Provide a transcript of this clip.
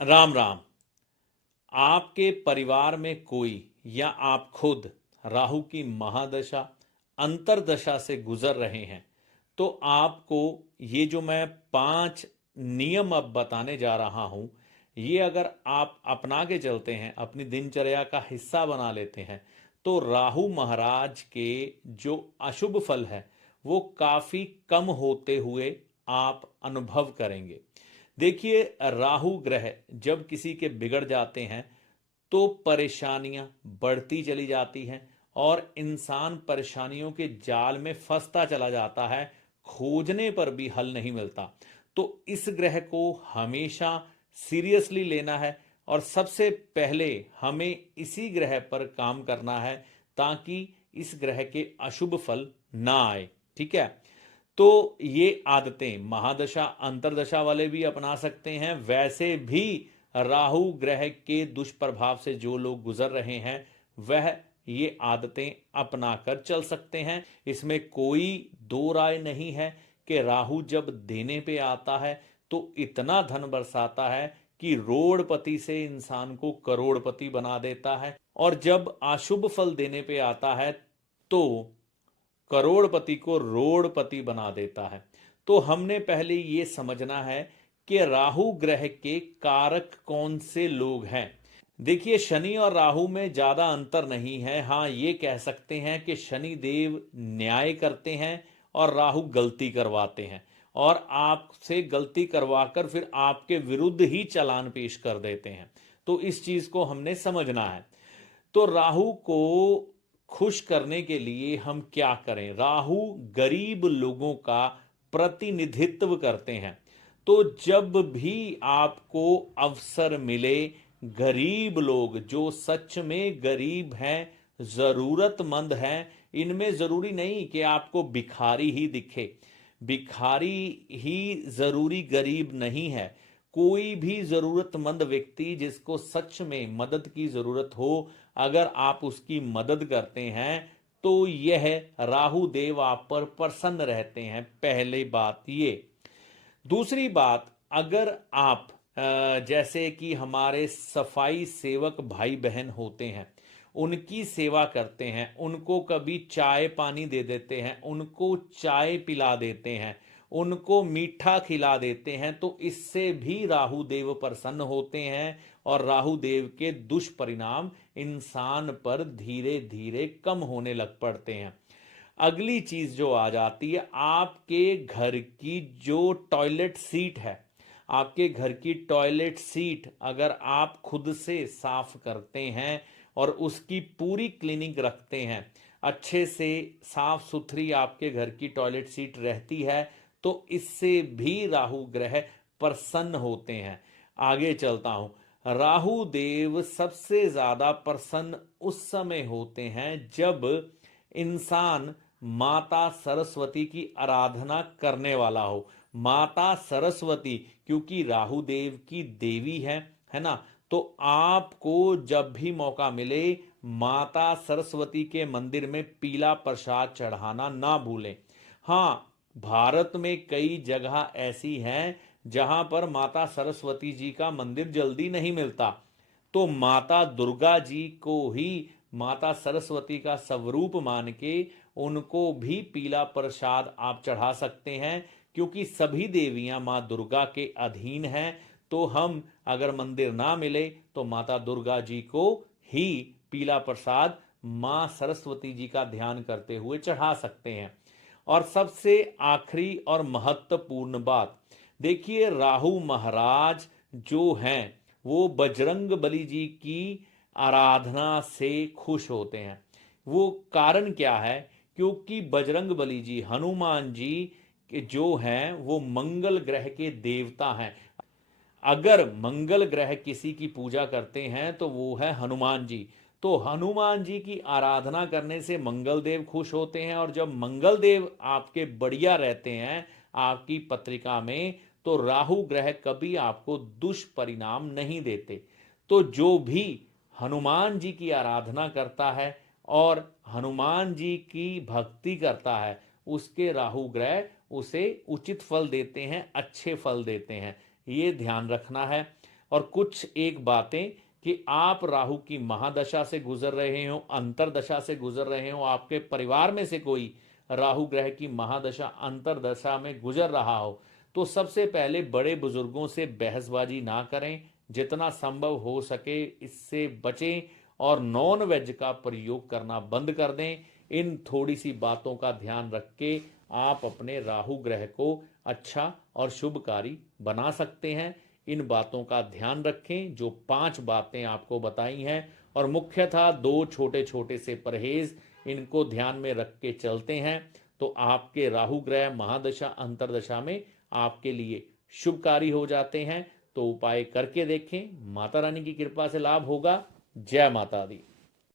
राम राम। आपके परिवार में कोई या आप खुद राहु की महादशा अंतरदशा से गुजर रहे हैं तो आपको ये जो मैं 5 नियम अब बताने जा रहा हूं, ये अगर आप अपना के चलते हैं, अपनी दिनचर्या का हिस्सा बना लेते हैं, तो राहु महाराज के जो अशुभ फल है वो काफी कम होते हुए आप अनुभव करेंगे। देखिए, राहु ग्रह जब किसी के बिगड़ जाते हैं तो परेशानियां बढ़ती चली जाती हैं और इंसान परेशानियों के जाल में फंसता चला जाता है। खोजने पर भी हल नहीं मिलता। तो इस ग्रह को हमेशा सीरियसली लेना है और सबसे पहले हमें इसी ग्रह पर काम करना है ताकि इस ग्रह के अशुभ फल ना आए। ठीक है। तो ये आदतें महादशा अंतरदशा वाले भी अपना सकते हैं, वैसे भी राहु ग्रह के दुष्प्रभाव से जो लोग गुजर रहे हैं वह ये आदतें अपनाकर चल सकते हैं। इसमें कोई दो राय नहीं है कि राहु जब देने पे आता है तो इतना धन बरसाता है कि रोड़पति से इंसान को करोड़पति बना देता है, और जब अशुभ फल देने पे आता है तो करोड़पति को रोड़पति बना देता है। तो हमने पहले ये समझना है कि राहु ग्रह के कारक कौन से लोग हैं। देखिए, शनि और राहु में ज्यादा अंतर नहीं है। हाँ, ये कह सकते हैं कि शनि देव न्याय करते हैं और राहु गलती करवाते हैं, और आपसे गलती करवाकर फिर आपके विरुद्ध ही चालान पेश कर देते हैं। तो इस चीज को हमने समझना है। तो राहु को खुश करने के लिए हम क्या करें? राहु गरीब लोगों का प्रतिनिधित्व करते हैं। तो जब भी आपको अवसर मिले, गरीब लोग जो सच में गरीब हैं, जरूरतमंद हैं, इनमें जरूरी नहीं कि आपको भिखारी ही दिखे। भिखारी ही जरूरी गरीब नहीं है। कोई भी जरूरतमंद व्यक्ति जिसको सच में मदद की जरूरत हो, अगर आप उसकी मदद करते हैं तो यह राहु देव आप पर प्रसन्न रहते हैं। पहली बात ये। दूसरी बात, अगर आप जैसे कि हमारे सफाई सेवक भाई बहन होते हैं, उनकी सेवा करते हैं, उनको कभी चाय पानी दे देते हैं, उनको चाय पिला देते हैं, उनको मीठा खिला देते हैं, तो इससे भी राहु देव प्रसन्न होते हैं और राहु देव के दुष्परिणाम इंसान पर धीरे धीरे कम होने लग पड़ते हैं। अगली चीज जो आ जाती है, आपके घर की जो टॉयलेट सीट है, आपके घर की टॉयलेट सीट अगर आप खुद से साफ करते हैं और उसकी पूरी क्लीनिंग रखते हैं, अच्छे से साफ सुथरी आपके घर की टॉयलेट सीट रहती है, तो इससे भी राहु ग्रह प्रसन्न होते हैं। आगे चलता हूं। राहु देव सबसे ज्यादा प्रसन्न उस समय होते हैं जब इंसान माता सरस्वती की आराधना करने वाला हो। माता सरस्वती क्योंकि राहु देव की देवी है ना। तो आपको जब भी मौका मिले, माता सरस्वती के मंदिर में पीला प्रसाद चढ़ाना ना भूलें। हाँ, भारत में कई जगह ऐसी हैं जहां पर माता सरस्वती जी का मंदिर जल्दी नहीं मिलता, तो माता दुर्गा जी को ही माता सरस्वती का स्वरूप मान के उनको भी पीला प्रसाद आप चढ़ा सकते हैं, क्योंकि सभी देवियां मां दुर्गा के अधीन हैं। तो हम अगर मंदिर ना मिले तो माता दुर्गा जी को ही पीला प्रसाद मां सरस्वती जी का ध्यान करते हुए चढ़ा सकते हैं। और सबसे आखिरी और महत्वपूर्ण बात, देखिए, राहु महाराज जो हैं वो बजरंग बली जी की आराधना से खुश होते हैं। वो कारण क्या है? क्योंकि बजरंग बली जी, हनुमान जी के जो हैं वो मंगल ग्रह के देवता हैं। अगर मंगल ग्रह किसी की पूजा करते हैं तो वो है हनुमान जी। तो हनुमान जी की आराधना करने से मंगल देव खुश होते हैं, और जब मंगल देव आपके बढ़िया रहते हैं आपकी पत्रिका में, तो राहु ग्रह कभी आपको दुष्परिणाम नहीं देते। तो जो भी हनुमान जी की आराधना करता है और हनुमान जी की भक्ति करता है, उसके राहु ग्रह उसे उचित फल देते हैं, अच्छे फल देते हैं। ये ध्यान रखना है। और कुछ एक बातें कि आप राहु की महादशा से गुजर रहे हो, अंतरदशा से गुजर रहे हो, आपके परिवार में से कोई राहु ग्रह की महादशा अंतरदशा में गुजर रहा हो, तो सबसे पहले बड़े बुजुर्गों से बहसबाजी ना करें, जितना संभव हो सके इससे बचें और नॉन वेज का प्रयोग करना बंद कर दें। इन थोड़ी सी बातों का ध्यान रख के आप अपने राहु ग्रह को अच्छा और शुभकारी बना सकते हैं। इन बातों का ध्यान रखें, जो 5 बातें आपको बताई हैं, और मुख्यतः 2 छोटे छोटे से परहेज, इनको ध्यान में रख के चलते हैं तो आपके राहु ग्रह महादशा अंतरदशा में आपके लिए शुभकारी हो जाते हैं। तो उपाय करके देखें, माता रानी की कृपा से लाभ होगा। जय माता दी।